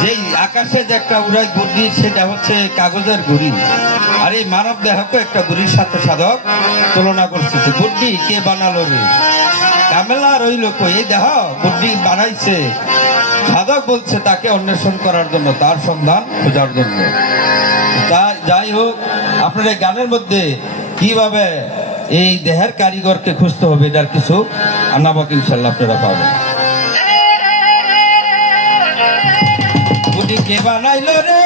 যেই আকাশে যে একটা উড়াই ঘুড়ি, সেটা হচ্ছে কাগজের ঘুড়ি। আর এই মানব দেহকে একটা ঘুড়ির সাথে সাধক তুলনা করছে। ঘুড়ি কে বানালো রে, কামেলা রইল কই, এই দেহ ঘুড়ি বানাইছে। সাধক বলছে তাকে অন্বেষণ করার জন্য, তার সন্ধান খোঁজার জন্য। তা যাই হোক, আপনার এই গানের মধ্যে কিভাবে এই দেহের কারিগরকে খুঁজতে হবে, এটার কিছু আনাবাক ইনশাল্লাহ আপনারা পাবেন। ঘুড়ি কে বানাইলো রে,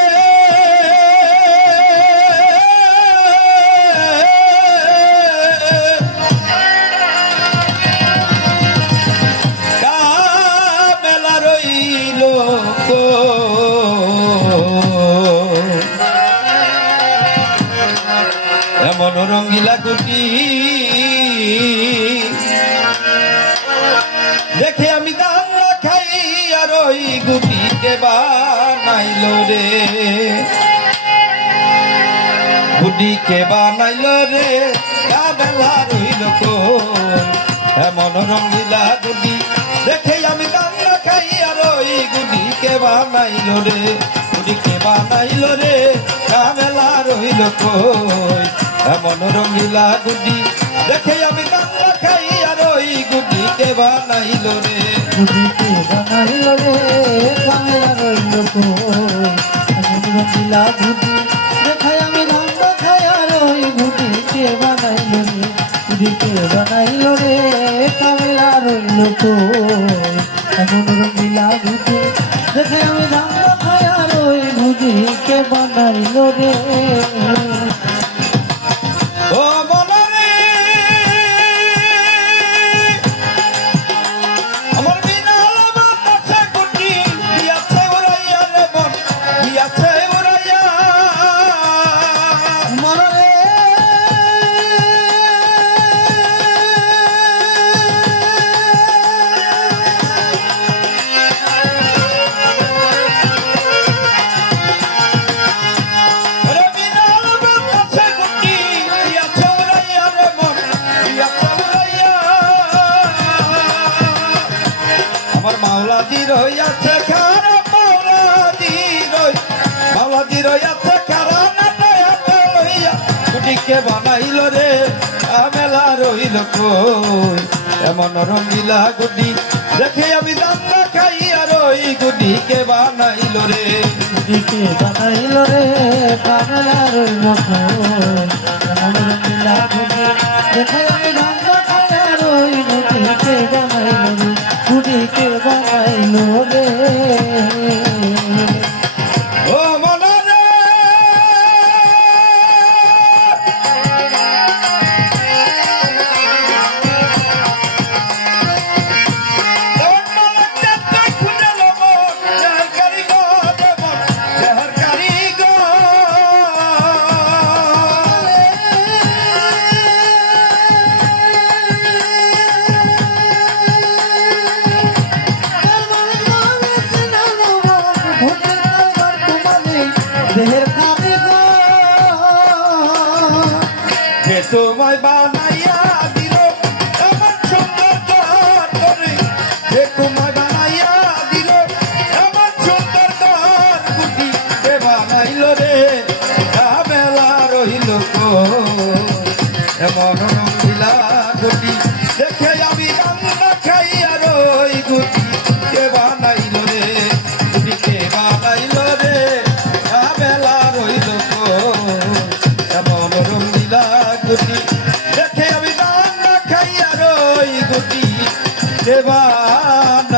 এমন রঙ্গিলা গুটি দেখে আমি দাম খাই, আর ওই গুটিকে বানাইল রে, গুটিকে বানাইল রে, বেলা রইল কো। এমন রঙ্গিলা গুটি দেখে আমি দাম খাই, আর ওই গুটিকে বানাইল রে, গুটিকে বানাইল রে, বেলা রইল কই। এমন রঙ্গিলা গুটি দেখে আমি কান্না খাই, আর ওই গুটিকে বানাইল রে, গুটিকে বানাইল রে, কামেলা রইল কই। এমন রঙ্গিলা গুটি দেখে আমি কান্না খাই, আর ওই গুটিকে বানাইল রে, গুটিকে বানাইল রে, কামেলা রইল কই। এমন রঙ্গিলা গুটি দেখে আমি কান্না খাই, আর ওই গুটিকে বানাইল রে। ও মনে আমার বিনাল বাতাসে গুটি দিয়াছে উড়াইয়া রে, মন দিয়াছে উড়াইয়া মনে মাওলাদি রইয়াছে খারা, মাওলাদি রইয়াছে খারা, লইয়া গুটিকে বানাইল রে, মেলা রইল কই। এমন রঙ্গিলা গুটি দেখে আমি দাম খাই, আর ওই গুটিকে বানাইল রে, গুটিকে বানাইল রে, কামেলা রইল কই। এমন রঙ্গিলা গুটি দেখে আমি দাম খাই, আর ওই গুটিকে বানাইল রে, গুটিকে বানাইল রে। ও মনে রে দেহের খাবে কে তোমায় বানাইয়া দিল এমন সুন্দর ঘর করে, কে তোমায় বানাইয়া দিল এমন সুন্দর ঘর, গুটি কে বানাইল রে, মেলা রইল কই। এমন রঙ্গিলা গুটি দেখে আমি রান্না খাই, আর ওই গুটি কে বানাইল রে, গুটি কে বানাইল রে, মেলা রইল কই। এমন রঙ্গিলা গুটি দেখে আমি রান্না খাই, আর ওই গুটি কে বানাইল